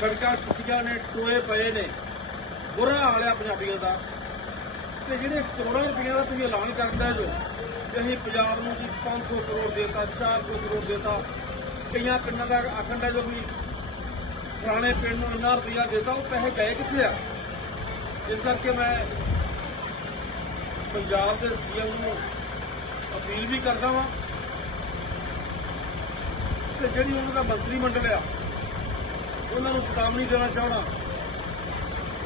ਸੜਕਾਂ ਟੁੱਟੀਆਂ ਨੇ, ਟੋਏ ਪਏ ਨੇ। ਬੁਰਾ ਹਾਲ ਆ ਪੰਜਾਬੀਆਂ ਦਾ। ਤੇ ਜਿਹੜੇ ਕਰੋੜਾਂ ਰੁਪਈਆ ਦਾ ਤੁਸੀਂ ਐਲਾਨ ਕਰਦਾ ਜੋ ਕਿ ਅਸੀਂ ਪੰਜਾਬ ਨੂੰ ਜੀ 500 ਕਰੋੜ ਦੇਤਾ 400 ਕਰੋੜ ਦੇਤਾ। ਕਈਆਂ ਪਿੰਡਾਂ ਦਾ ਆਖਣ ਦਾ ਜੋ ਵੀ ਪੁਰਾਣੇ ਪਿੰਡ ਨੂੰ ਇੰਨਾ ਰੁਪਈਆ ਦੇਤਾ, ਉਹ ਪੈਸੇ ਗਏ ਕਿੱਥੇ ਆ? ਇਸ ਕਰਕੇ ਮੈਂ ਪੰਜਾਬ ਦੇ ਸੀਐਮ ਨੂੰ ਅਪੀਲ ਵੀ ਕਰਦਾ ਵਾਂ। ਤੇ ਜਿਹੜੀ ਉਹਨਾਂ ਦਾ ਮੰਤਰੀ ਮੰਡਲ ਆ ਉਹਨਾਂ ਨੂੰ ਚੇਤਾਵਨੀ ਦੇਣਾ ਚਾਹਣਾ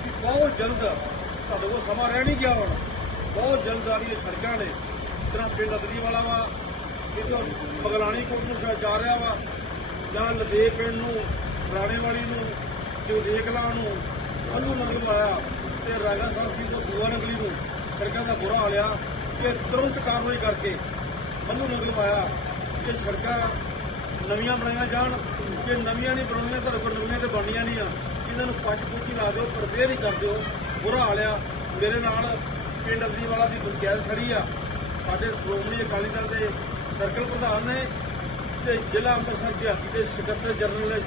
ਕਿ ਬਹੁਤ ਜਲਦ ਤੁਹਾਡੇ ਕੋਲ ਸਮਾਂ ਰਹਿ ਨਹੀਂ ਗਿਆ ਹੁਣ। ਬਹੁਤ ਜਲਦ ਆ ਰਹੀਆਂ ਸੜਕਾਂ ਨੇ। ਜਿਸ ਤਰ੍ਹਾਂ ਪਿੰਡ ਅਦਰੀ ਵਾਲਾ ਵਾ ਇਧਰ ਬਗਲਾਣੀ ਕੋਟ ਨੂੰ ਸ਼ਾਇਦ ਜਾ ਰਿਹਾ ਵਾ, ਜਾਂ ਲਦੇ ਪਿੰਡ ਨੂੰ, ਰਾਣੇ ਵਾਲੀ ਨੂੰ ਚੋਦੇਕਲਾ ਨੂੰ ਉਹਨੂੰ ਨਗਰ ਆਇਆ ਤੇ ਰਾਜਾ ਸਾਹਿਬ ਜੀ ਤੋਂ ਦੂਆ ਨਗਲੀ ਨੂੰ ਸੜਕਾਂ ਦਾ ਬੁਰਾ ਹਾਲ ਆ ਕਿ ਤੁਰੰਤ ਕਾਰਵਾਈ ਕਰਕੇ ਮੰਨੂ ਨਗਰ ਆਇਆ ਕਿ ਸੜਕਾਂ ਨਵੀਆਂ ਬਣਾਈਆਂ ਜਾਣ, ਜੇ ਨਵੀਆਂ ਨਹੀਂ ਬਣਾਉਣੀਆਂ ਤਾਂ ਕੋਲ ਨਵੀਆਂ ਤੇ ਬਣਨੀਆਂ ਨਹੀਂ ਆ। ਇਹਨਾਂ ਨੂੰ ਪੱਟ ਪੁੱਟੀ ਲਾ ਦਿਓ ਰਿਪੇਅਰ ਹੀ ਕਰ ਦਿਓ। ਬੁਰਾ ਹਾਲ ਆ। ਮੇਰੇ ਨਾਲ ਪਿੰਡ ਅਦਰੀ ਵਾਲਾ ਦੀ ਪੰਚਾਇਤ ਖੜੀ ਆ। ਸਾਡੇ ਸ਼੍ਰੋਮਣੀ ਅਕਾਲੀ ਦਲ ਦੇ ਸਰਕਲ ਪ੍ਰਧਾਨ ਨੇ ਤੇ ਜ਼ਿਲ੍ਹਾ ਅੰਮ੍ਰਿਤਸਰ ਦਿਹਾਤੀ ਦੇ ਸਕੱਤਰ ਜਨਰਲ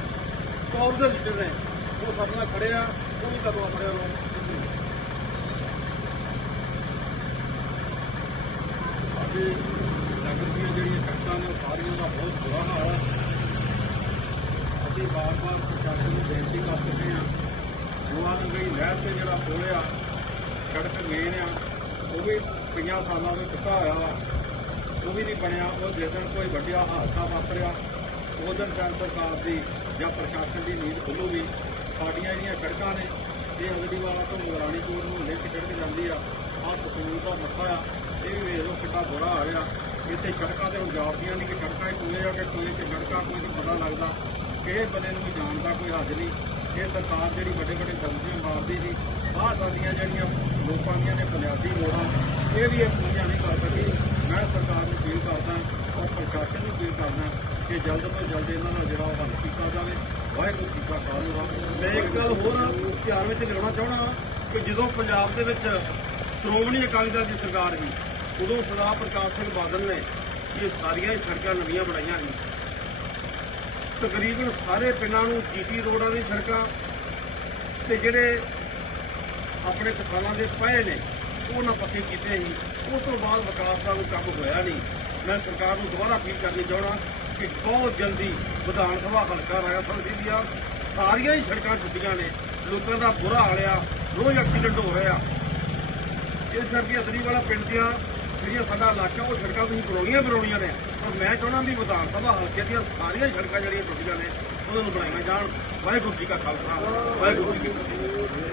ਕੌਰ ਦੇ ਲੀਡਰ ਨੇ, ਉਹ ਸਾਡੇ ਨਾਲ ਖੜੇ ਆ। ਉਹ ਵੀ ਕਦੋਂ ਆਪਣੇ ਵੱਲੋਂ ਸਾਡੇ ਨਗਰ ਦੀਆਂ ਜਿਹੜੀਆਂ ਸੜਕਾਂ ਨੇ ਉਹ ਸਾਰੀਆਂ ਦਾ ਬਹੁਤ ਬੁਰਾ ਹਾਲ ਹੈ ਅਸੀਂ ਵਾਰ-ਵਾਰ ਪ੍ਰਸ਼ਾਸਨ ਨੂੰ ਬੇਨਤੀ ਕਰ ਚੁੱਕੇ ਹਾਂ। ਗੋਆ ਨਗਰੀ ਨਹਿਰ ਤੇ ਜਿਹੜਾ ਪੁਲ ਆ, ਸੜਕ ਮੇਨ ਆ, ਉਹ ਵੀ ਕਈਆਂ ਸਾਲਾਂ ਤੋਂ ਟੁੱਟਾ ਹੋਇਆ ਵਾ। ਉਹ ਵੀ ਨਹੀਂ ਬਣਿਆ। ਉਹ ਜਿਸ ਦਿਨ ਕੋਈ ਵੱਡਾ ਹਾਦਸਾ ਵਾਪਰਿਆ, ਉਸ ਦਿਨ ਸੈਂਟ ਸਰਕਾਰ ਦੀ ਜਾਂ ਪ੍ਰਸ਼ਾਸਨ ਦੀ ਨੀਂਦ ਖੁੱਲੂਗੀ। ਸਾਡੀਆਂ ਜਿਹੜੀਆਂ ਸੜਕਾਂ ਨੇ, ਇਹ ਅਗਲੀਵਾਲਾ ਤੋਂ ਮੁਗਰਾਣੀ ਕੋਟ ਨੂੰ ਲਿੰਕ ਸੜਕ ਜਾਂਦੀ ਆ। ਆਹ ਸਕੂਲ ਦਾ ਮੱਥਾ ਆ। ਇਹ ਵੀ ਵੇਖ ਲਓ ਕਿੰਨਾ ਬੁਰਾ ਹਾਲ ਆ। ਇੱਥੇ ਸੜਕਾਂ ਤੇ ਹੁਣ ਜਾਪਦੀਆਂ ਨਹੀਂ ਕਿ ਸੜਕਾਂ ਹੀ ਟੂਏ ਆ ਕਿ ਟੂਏ ਤੇ ਸੜਕਾਂ ਕੋਈ ਨਹੀਂ ਪਤਾ ਲੱਗਦਾ। ਕਿਸੇ ਬੰਦੇ ਨੂੰ ਵੀ ਜਾਣ ਦਾ ਕੋਈ ਹੱਦ ਨਹੀਂ। ਇਹ ਸਰਕਾਰ ਜਿਹੜੀ ਵੱਡੇ ਵੱਡੇ ਗਲਤੀਆਂ ਮਾਰਦੀ ਸੀ, ਆਹ ਸਾਡੀਆਂ ਜਿਹੜੀਆਂ ਲੋਕਾਂ ਦੀਆਂ ਨੇ ਪੰਜਾਬੀ ਲੋੜਾਂ, ਇਹ ਵੀ ਇਹ ਪੂਰੀਆਂ ਨਹੀਂ ਕਰ ਸਕੀ। ਮੈਂ ਸਰਕਾਰ ਨੂੰ ਅਪੀਲ ਕਰਦਾ ਔਰ ਪ੍ਰਸ਼ਾਸਨ ਨੂੰ ਅਪੀਲ ਕਰਦਾ ਕਿ ਜਲਦ ਤੋਂ ਜਲਦ ਇਹਨਾਂ ਦਾ ਜਿਹੜਾ ਉਹ ਹੱਲ ਕੀਤਾ ਜਾਵੇ। ਵਾਹਿਗੁਰੂ ਜੀ ਕਾ ਖਾਲਸਾ। ਮੈਂ ਇੱਕ ਗੱਲ ਹੋਰ ਧਿਆਨ ਵਿੱਚ ਲਿਆਉਣਾ ਚਾਹਣਾ ਕਿ ਜਦੋਂ ਪੰਜਾਬ ਦੇ ਵਿੱਚ ਸ਼੍ਰੋਮਣੀ ਅਕਾਲੀ ਦਲ ਦੀ ਸਰਕਾਰ ਸੀ, ਉਦੋਂ ਸਰਦਾਰ ਪ੍ਰਕਾਸ਼ ਸਿੰਘ ਬਾਦਲ ਨੇ ਇਹ ਸਾਰੀਆਂ ਹੀ ਸੜਕਾਂ ਨਵੀਆਂ ਬਣਾਈਆਂ ਸੀ। ਤਕਰੀਬਨ ਸਾਰੇ ਪਿੰਡਾਂ ਨੂੰ ਜੀਟੀ ਰੋਡਾਂ ਦੀ ਸੜਕਾਂ ਤੇ ਜਿਹੜੇ ਆਪਣੇ ਕਿਸਾਨਾਂ ਦੇ ਪਏ ਨੇ, ਉਹਨਾਂ ਪੱਕੇ ਕੀਤੇ ਸੀ। ਉਸ ਤੋਂ ਬਾਅਦ ਵਿਕਾਸ ਦਾ ਕੋਈ ਕੰਮ ਹੋਇਆ ਨਹੀਂ। ਮੈਂ ਸਰਕਾਰ ਨੂੰ ਦੁਬਾਰਾ ਅਪੀਲ ਕਰਨੀ ਚਾਹਣਾ ਕਿ ਬਹੁਤ ਜਲਦੀ ਵਿਧਾਨ ਸਭਾ ਹਲਕਾ ਰਾਜਾ ਸੰਸਦੀ ਦੀਆਂ ਸਾਰੀਆਂ ਹੀ ਸੜਕਾਂ ਟੁੱਟੀਆਂ ਨੇ। ਲੋਕਾਂ ਦਾ ਬੁਰਾ ਹਾਲ ਆ। ਰੋਜ਼ ਐਕਸੀਡੈਂਟ ਹੋ ਰਹੇ ਆ। ਇਸ ਕਰਕੇ ਅਦਰੀ ਵਾਲਾ ਪਿੰਡ ਦੀਆਂ ਜਿਹੜੀਆਂ ਸਾਡਾ ਇਲਾਕਾ, ਉਹ ਸੜਕਾਂ ਤੁਸੀਂ ਬਣਾਉਣੀਆਂ ਬਣਾਉਣੀਆਂ ਨੇ। ਪਰ ਮੈਂ ਚਾਹੁੰਦਾ ਵੀ ਵਿਧਾਨ ਸਭਾ ਹਲਕੇ ਦੀਆਂ ਸਾਰੀਆਂ ਸੜਕਾਂ ਜਿਹੜੀਆਂ ਟੁੱਟੀਆਂ ਨੇ ਉਹਨਾਂ ਨੂੰ ਬਣਾਈਆਂ ਜਾਣ। ਵਾਹਿਗੁਰੂ ਜੀ ਕਾ ਖਾਲਸਾ, ਵਾਹਿਗੁਰੂ ਜੀ ਕੀ ਫਤਿਹ।